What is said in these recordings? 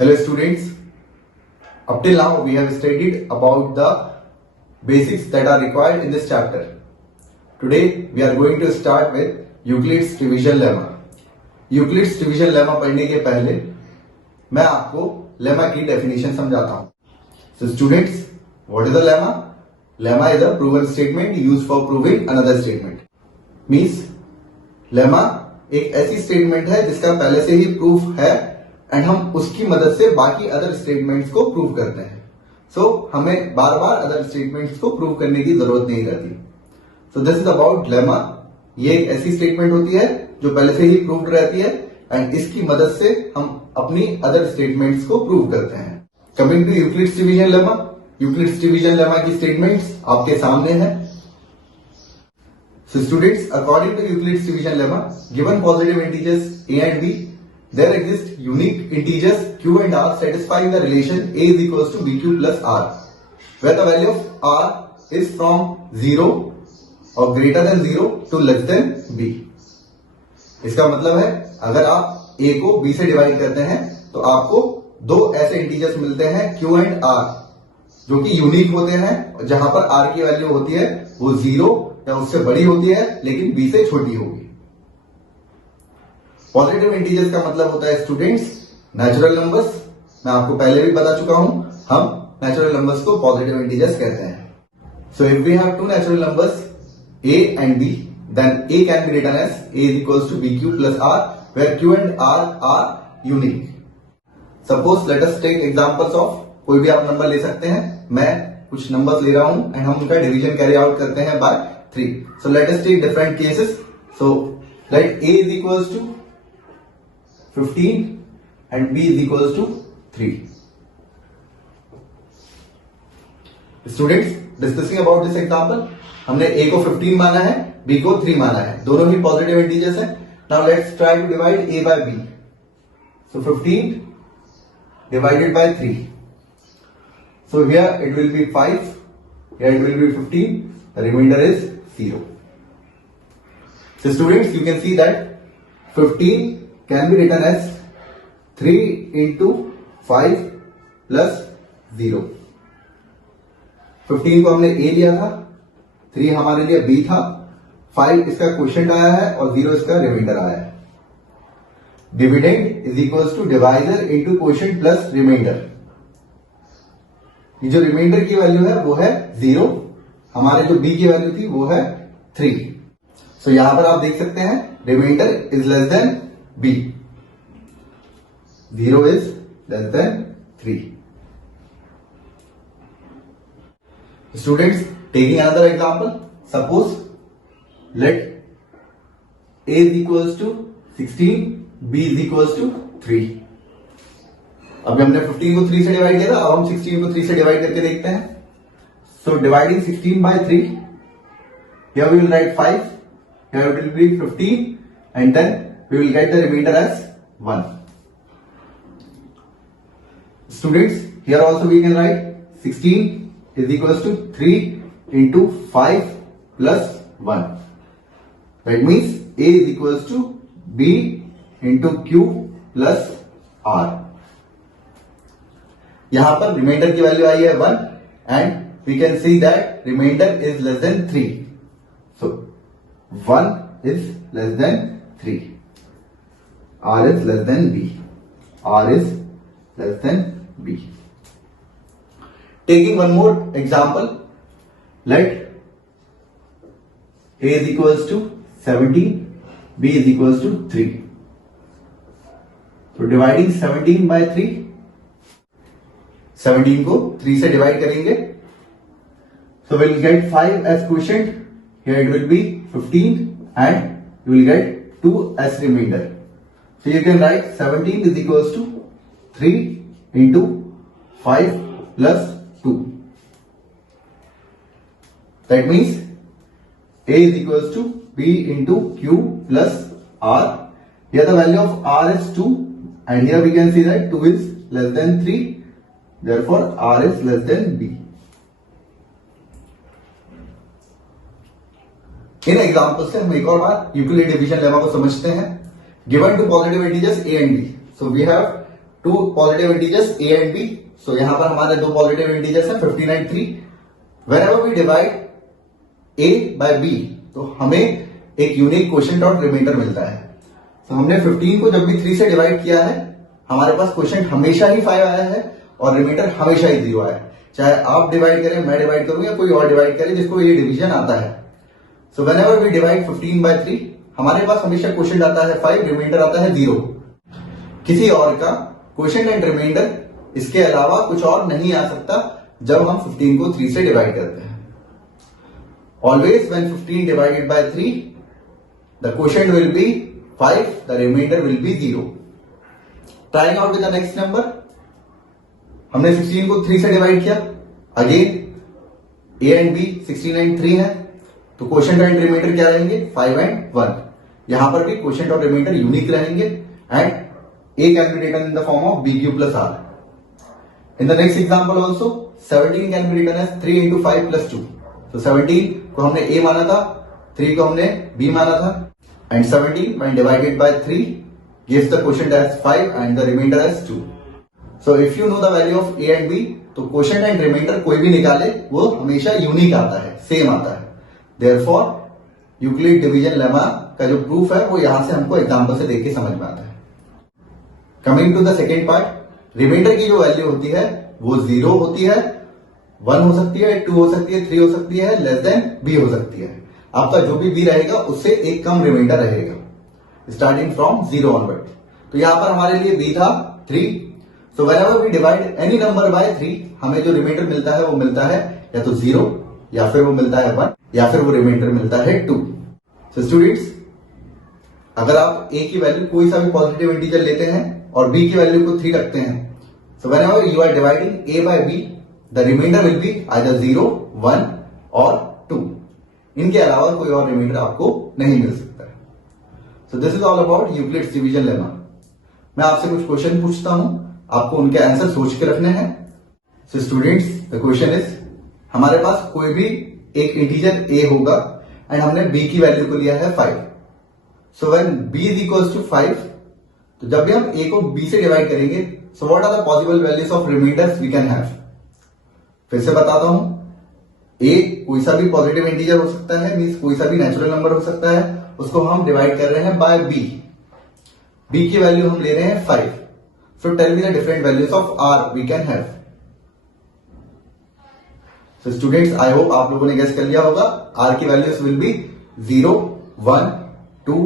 Hello students, up till now we have studied about the basics that are required in this chapter. Today we are going to start with Euclid's division lemma. Euclid's division lemma पढ़ने के पहले मैं आपको lemma की definition समझाता हूँ. So students, what is a lemma? Lemma is a proven statement used for proving another statement. Means lemma एक ऐसी statement है जिसका पहले से ही proof है एंड हम उसकी मदद से बाकी अदर स्टेटमेंट्स को प्रूव करते हैं. सो हमें बार बार अदर स्टेटमेंट्स को प्रूव करने की जरूरत नहीं रहती. So this is about lemma. ये एक ऐसी स्टेटमेंट होती है जो पहले से ही प्रूव्ड रहती है एंड इसकी मदद से हम अपनी अदर स्टेटमेंट्स को प्रूव करते हैं. Coming to Euclid's division lemma. Euclid's division lemma की स्टेटमेंट्स आपके सामने है. So students, according to Euclid's division lemma, given positive integers a and b, there exist unique integers q and r satisfying the relation a is equals to bq plus r, where the value of r is from 0 or greater than 0 to less than b. इसका मतलब है अगर आप a को b से divide करते हैं तो आपको दो ऐसे इंटीजर्स मिलते हैं q एंड r जो कि यूनिक होते हैं, जहां पर r की वैल्यू होती है वो 0 या उससे बड़ी होती है लेकिन b से छोटी होगी. पॉजिटिव इंटीजर्स का मतलब होता है स्टूडेंट्स नेचुरल नंबर्स. मैं आपको पहले भी बता चुका हूं, हम नेचुरल नंबर्स को पॉजिटिव इंटीजर्स कहते हैं. So if we have two natural numbers a and b, then a can be written as a is equals to bq plus r, where q and r are unique. Suppose let us take examples of, कोई भी आप number ले सकते हैं. मैं कुछ numbers ले रहा हूं एंड हम उनका डिवीजन कैरी आउट करते हैं by 3. So let us take different cases. So let a is equals to 15 and b is equals to 3. Students, discussing about this example, हमने a को 15 माना है, b को 3 माना है. दोनों ही पॉजिटिव इंटीजर्स हैं. Now let's try to divide a by b. So 15 divided by 3. So here it will be 5. Here it will be 15. The remainder is 0. So students, you can see that 15 can be written as 3 into 5 plus 0. 15 को हमने a लिया था, 3 हमारे लिए b था, 5 इसका quotient आया है और 0 इसका रिमाइंडर आया है. Dividend is equals to divisor into quotient plus remainder. ये जो रिमाइंडर की वैल्यू है वो है 0, हमारे जो b की वैल्यू थी वो है 3. सो यहां पर आप देख सकते हैं remainder is less than b. 0 is less than 3. Students, taking another example, suppose let a is equals to 16, b is equals to 3. अभी हमने 15 को 3 से डिवाइड किया था, अब हम 16 को 3 से डिवाइड करके देखते हैं. So dividing 16 by 3, here we will write 5, here it will be 15 and then we will get the remainder as 1. Students, here also we can write 16 is equals to 3 into 5 plus 1. That means a is equals to b into q plus r. यहां पर reminder की value आई है 1 and we can see that remainder is less than 3. So 1 is less than 3. r is less than b. r is less than b. Taking one more example, let a is equals to 17, b is equals to 3. So dividing 17 by 3, 17 को 3 से divide करेंगे. So we'll get 5 as quotient. Here it will be 15 and you will get 2 as remainder. So you can write 17 is equals to 3 into 5 plus 2. That means a is equals to b into q plus r. Here the value of r is 2 and here we can see that 2 is less than 3. Therefore r is less than b. In example से हम एक और बार Euclid division lemma को समझते हैं. Given two positive integers a and b, so we have two positive integers a and b. So यहां पर हमारे दो पॉजिटिव इंटीजर्स हैं 15 and 3. Whenever we divide a by b तो हमें एक यूनिक क्वोशिएंट और रिमाइंडर मिलता है. तो हमने 15 को जब भी 3 से डिवाइड किया है हमारे पास क्वोशिएंट हमेशा ही 5 आया है और रिमाइंडर हमेशा ही 0 आया है. चाहे आप डिवाइड करें, मैं डिवाइड करूं या कोई और डिवाइड करे जिसको ये डिवीजन आता है. So whenever we divide 15 by 3 हमारे पास हमेशा क्वोशिएंट आता है 5, रिमाइंडर आता है 0. किसी और का क्वोशिएंट एंड रिमाइंडर इसके अलावा कुछ और नहीं आ सकता जब हम 15 को 3 से डिवाइड करते हैं. Always when 15 divided by 3 the quotient will be 5, the remainder will be 0. Trying out with the next number. हमने 16 को 3 से डिवाइड किया. Again a and b 16 and 3 है तो क्वोशिएंट एंड रिमाइंडर क्या रहेंगे 5 एंड 1. यहां पर भी क्वोशिएंट और रिमाइंडर यूनिक रहेंगे and a can be written in the form of bq plus r. In the next example also 17 can be written as 3 into 5 plus 2. So 17 को हमने a माना था, 3 को हमने b माना था and 17 when divided by 3 gives the quotient as 5 and the remainder as 2. So if you know the value of a and b तो quotient and remainder कोई भी निकाले वो हमेशा यूनिक आता है, सेम आता है. Therefore यूक्लिड डिवीजन लेमा का जो प्रूफ है वो यहां से हमको एग्जांपल से देख के समझ में आता है. Coming to the second part, remainder की जो वैल्यू होती है वो 0 होती है, 1 हो सकती है, 2 हो सकती है, 3 हो सकती है, लेस देन b हो सकती है. आपका जो भी b रहेगा उससे एक कम रिमाइंडर रहेगा स्टार्टिंग फ्रॉम 0 ऑनवर्ड. तो यहां पर हमारे लिए b था 3. So whenever we divide any number by 3 हमें जो रिमाइंडर मिलता है वो मिलता है या तो 0 या फिर वो मिलता है 1 या फिर वो रिमाइंडर मिलता है 2. सो स्टूडेंट्स, अगर आप a की वैल्यू कोई सा भी पॉजिटिव इंटीजर लेते हैं और b की वैल्यू को 3 रखते हैं, so whenever you are dividing a by b the remainder will be either 0, 1 और 2. इनके अलावा कोई और रिमाइंडर आपको नहीं मिल सकता है. So this is all about Euclid's division lemma. मैं आपसे कुछ क्वेश्चन पूछता हूं, आपको उनके आंसर सोच के रखने हैं. So students, the question is, हमारे पास कोई भी एक इंटीजर a होगा एंड हमने b की वैल्यू को लिया है 5. So when b is equals to 5 तो जब भी हम a को b से डिवाइड करेंगे so what are the possible values of remainders we can have. फिर से बताता हूं, a कोई सा भी पॉजिटिव इंटीजर हो सकता है, मींस कोई सा भी नेचुरल नंबर हो सकता है, उसको हम डिवाइड कर रहे हैं बाय b. b की वैल्यू हम ले रहे हैं 5. So tell me the different values of r we can have. So students, I hope आप लोगों ने गेस कर लिया होगा. r की वैल्यूज विल बी 0, 1, 2,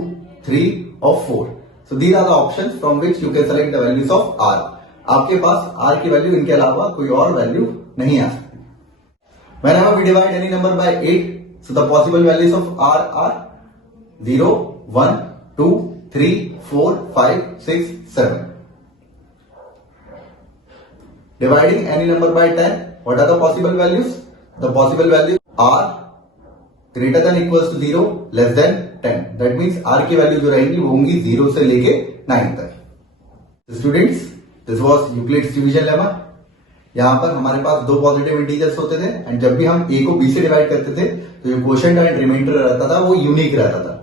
3 और 4. So these are the options from which you can select the values of r. आपके पास r की वैल्यू इनके अलावा कोई और वैल्यू नहीं आ सकती. Whenever we divide any number by 8, so the possible values of r are 0, 1, 2, 3, 4, 5, 6, 7. Dividing any number by 10, what are the possible values? The possible values are greater than equals to 0, less than 10. That means r की value जो रहेंगी वो होंगी 0 से लेके 9 तक. Students, this was Euclid's division lemma. यहां पर हमारे पास दो पॉजिटिव इंटीजर्स होते थे एंड जब भी हम a को b से डिवाइड करते थे तो जो क्वोशिएंट एंड रिमाइंडर रहता था वो यूनिक रहता था.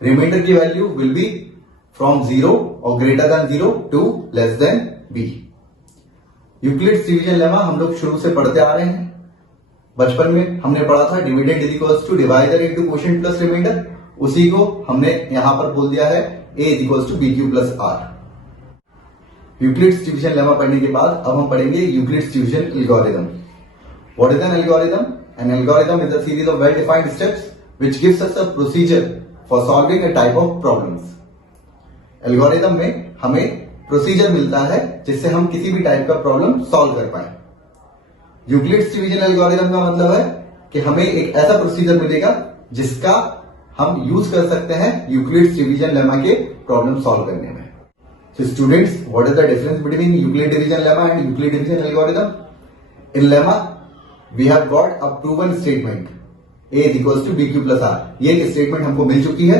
रिमाइंडर की वैल्यू विल बी फ्रॉम 0 और greater than 0 to less than b. Euclid's division lemma हम लोग शुरू से पढ़ते आ रहे हैं. बचपन में हमने पढ़ा था dividend is equals to divider into quotient plus remainder. उसी को हमने यहां पर बोल दिया है a is equals to bq plus r. Euclid's division lemma पढ़ने के बाद अब हम पढ़ेंगे Euclid's division algorithm. What is an algorithm? An algorithm is a series of well defined steps which gives us a procedure for solving a type of problems. Algorithm में हमें procedure मिलता है जिससे हम किसी भी टाइप का प्रॉब्लम सॉल्व कर पाए. यूक्लिड्स डिवीजन एल्गोरिथम का मतलब है कि हमें एक ऐसा प्रोसीजर मिलेगा जिसका हम यूज कर सकते हैं यूक्लिड्स डिवीजन लेमा के प्रॉब्लम सॉल्व करने में. So students, what is the difference between Euclid division lemma and Euclid division algorithm? In lemma, we have got a proven statement a is equals to bq plus r. ये एक statement हमको मिल चुकी है.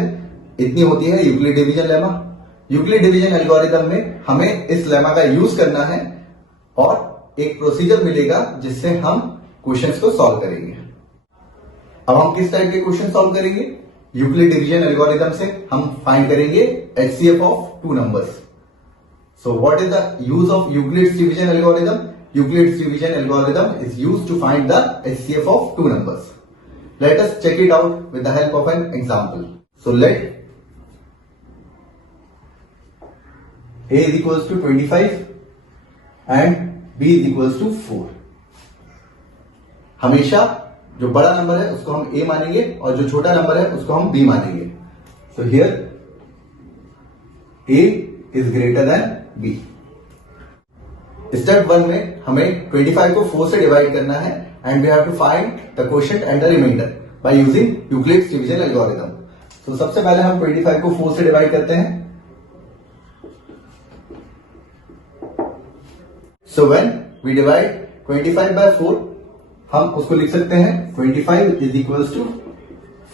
इतनी होती है Euclid division lemma. Euclid division algorithm में हमें इस लेमा का यूज करना है और एक प्रोसीजर मिलेगा जिससे हम क्वेश्चंस को सॉल्व करेंगे. अब हम किस टाइप के क्वेश्चन सॉल्व करेंगे? यूक्लिड डिवीजन एल्गोरिथम से हम फाइंड करेंगे HCF of two numbers. So what is the use of Euclid's division algorithm? Euclid's division algorithm is used to find the HCF of two numbers. Let us check it out with the help of an example. So let A is equals to 25 and B is equals to 4. हमेशा जो बड़ा number है उसको हम A मानेंगे और जो छोटा नंबर है उसको हम B मानेंगे. So here A is greater than B. Step 1 में हमें 25 को 4 से डिवाइड करना है and we have to find the quotient and the remainder by using Euclid's division algorithm. तो सबसे पहले हम 25 को 4 से डिवाइड करते हैं. So when we divide 25 by 4 हम उसको लिख सकते हैं 25 is equals to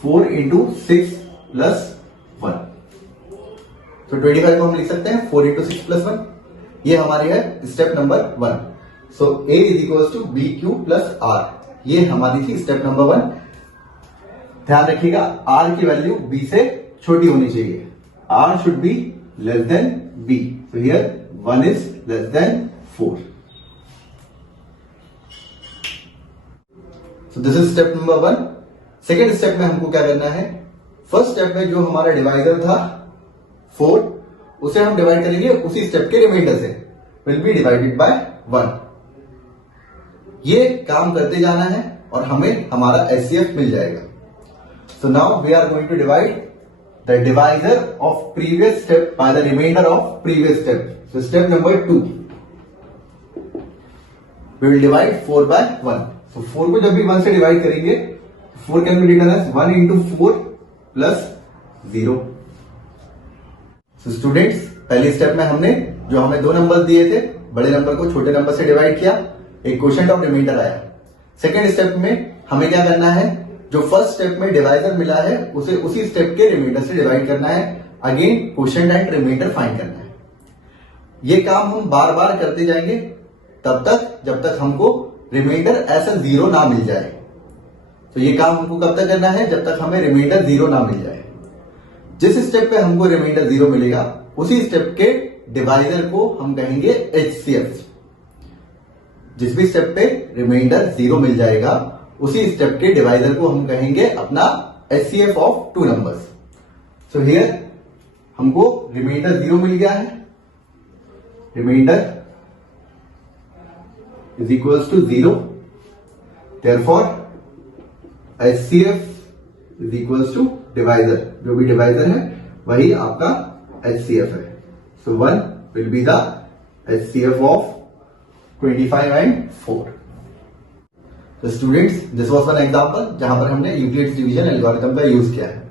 4 into 6 plus 1. तो 25 को हम लिख सकते हैं 4 इंटू 6 प्लस 1. ये हमारी है step number 1. So A is equals to b q plus r. ये हमारी थी स्टेप नंबर 1. ध्यान रखिएगा R की वैल्यू B से छोटी होनी चाहिए. R should be less than B. So here 1 is less then 4. So this is step number 1. Second step में हमको क्या करना है, फर्स्ट स्टेप में जो हमारा डिवाइजर था 4 उसे हम डिवाइड करेंगे उसी स्टेप के रिमाइंडर से, विल बी डिवाइडेड बाय 1. ये काम करते जाना है और हमें हमारा HCF मिल जाएगा. So now we are going to divide the divisor of previous step by the remainder of previous step. So step number 2 we will divide 4 by 1. सो 4 को जब भी 1 से डिवाइड करेंगे 4 can be written as 1 into 4 plus 0. So students, पहले step में हमने जो हमें दो नंबर दिए थे, बड़े नंबर को छोटे नंबर से डिवाइड किया, एक क्वोशिएंट ऑफ रिमाइंडर आया. सेकेंड स्टेप में हमें क्या करना है, जो फर्स्ट स्टेप में डिवाइजर मिला है उसे उसी स्टेप के रिमाइंडर से डिवाइड करना है. Again quotient and remainder find करना है. ये काम हम बार बार करते जाएंगे तब तक जब तक हमको रिमाइंडर ऐसा 0 ना मिल जाए. तो ये काम हमको कब तक करना है, जब तक हमें रिमाइंडर 0 ना मिल जाए. जिस स्टेप पे हमको रिमाइंडर 0 मिलेगा उसी स्टेप के डिवाइजर को हम कहेंगे HCF. जिस भी स्टेप पे रिमाइंडर 0 मिल जाएगा उसी स्टेप के डिवाइजर को हम कहेंगे अपना HCF of two numbers. So here हमको रिमाइंडर 0 मिल गया है. Remainder is equals to 0. Therefore HCF is equals to divisor. जो भी डिवाइजर है वही आपका HCF है. सो 1 will be the HCF of 25 and 4. तो students, this was one example जहां पर हमने यूक्लिड्स डिवीजन एल्गोरिथम का यूज किया है.